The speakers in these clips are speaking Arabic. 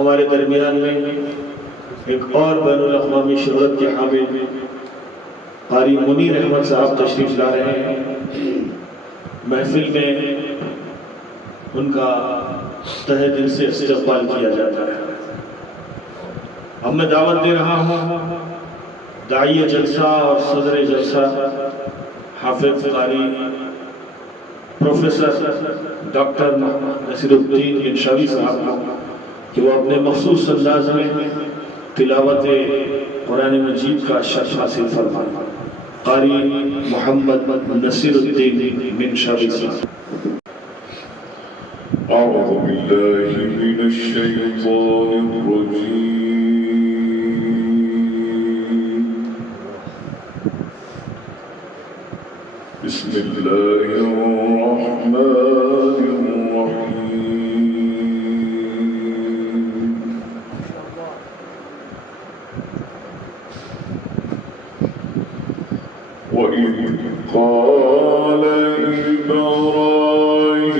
हमारे दरमियान में एक और बैनुल अक़वामी शोहरत के हामिल क़ारी मुनीर अहमद साहब तशरीफ़ ला रहे हैं। महफिल में उनका तहे दिल से इस्तक़बाल किया जाता है। अब मैं दावत दे रहा हूँ दाइए जलसा और सदर जलसा हाफिज़ क़ारी प्रोफेसर डॉक्टर नसीरुद्दीन मिंशावी साहब को कि वो अपने मखसूस अंदाज में तिलावत कुरान मजीद का शर्फ हासिल फरमाएं। क़ारी मोहम्मद नसीरुद्दीन मिंशावी साहब। أعوذ بالله من الشيطان الرجيم. بسم الله الرحمن الرحيم. وإذ قال إبراهيم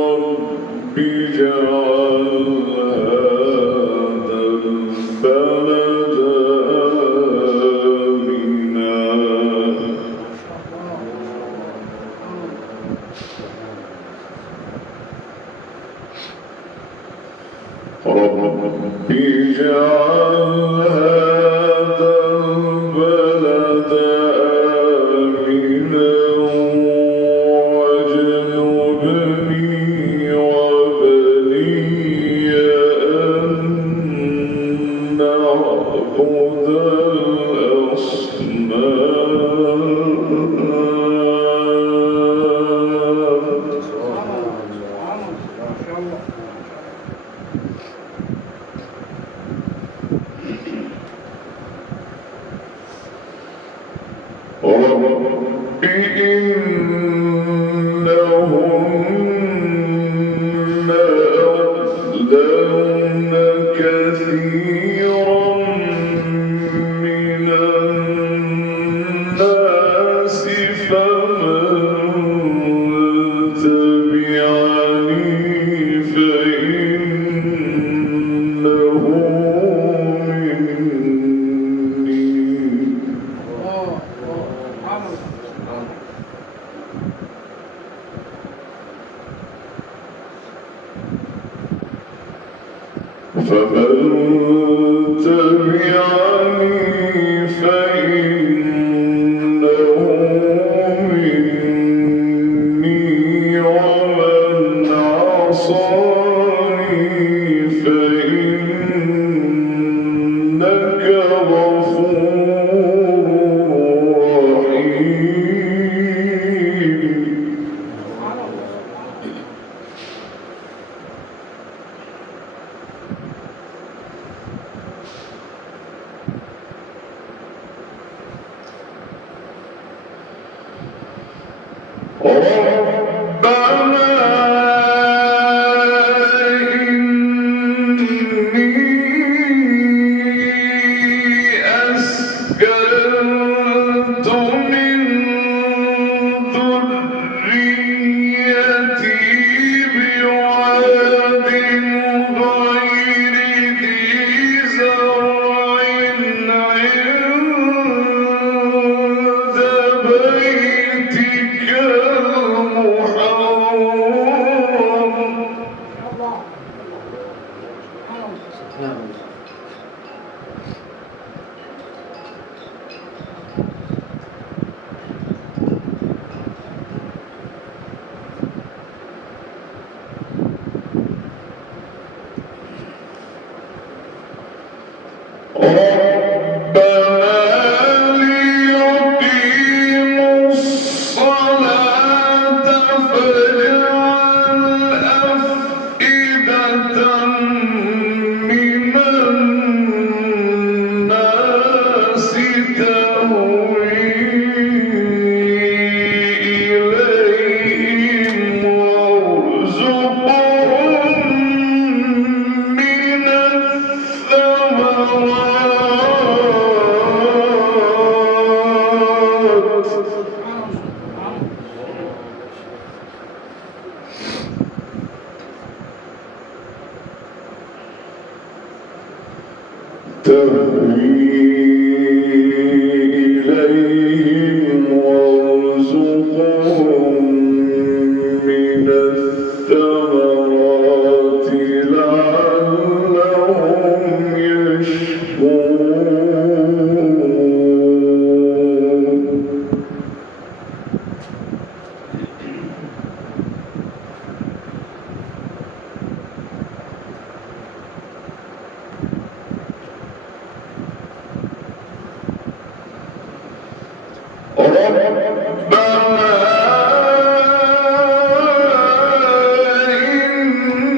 رب اجعل هذا البلد آمنا رب اجعل هذا البلد آمنا واجنبني وبني أن نعبد الأصنام رب إنهن أضللن كثيرا من الناس فمن تبعني فإنه مني فمن تبعني فإنه مني ومن عصاني فإنك غفور رحيم. ربنا إني أسكنت من ذريتي بواد غير ذي زرع عند بيتك ربنا ليقيموا الصلاة فاجعل أفئدة من الناس تهوي إليهم وارزقهم من الثمرات تهوي إليهم وارزقهم من الثمرات لعلهم يشكرون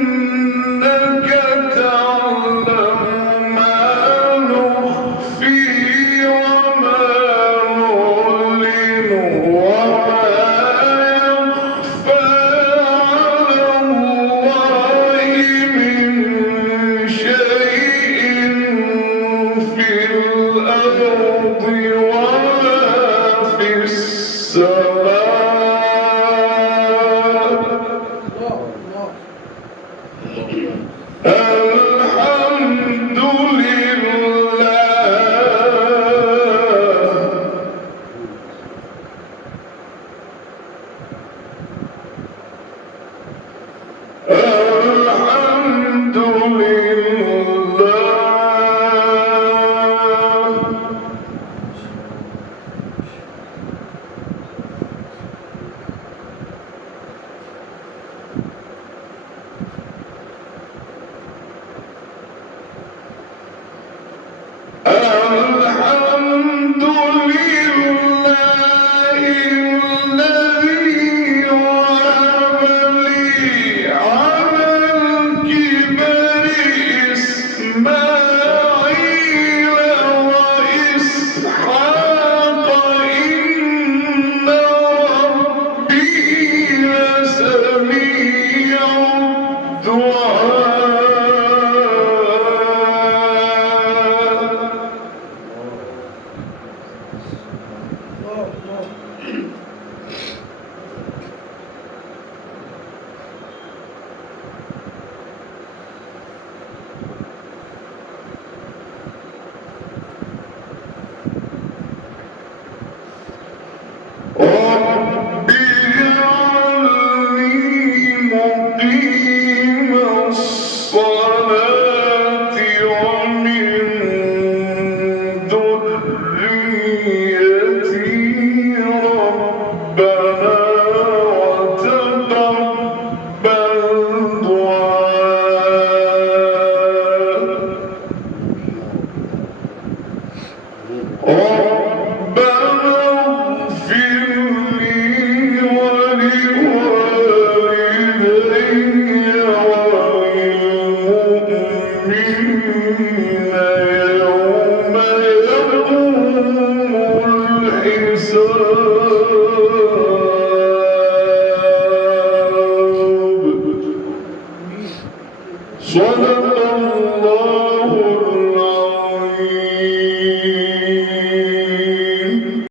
إنك تعلم ما نخفي وما نعلن وما يخفى على الله من شيء في الأرض ولا في السماء الحمد لله الحمد لله الحمد لله الذي وهب لي على الكبر إسماعيل وإسحاق إن ربي لسميع رب اجعلني مقيم الصلاة ومن ذريتي ربنا وتقبل دعاء ربنا اغفر لي ولوالدي وللمؤمنين يوم يقوم الحساب صدق الله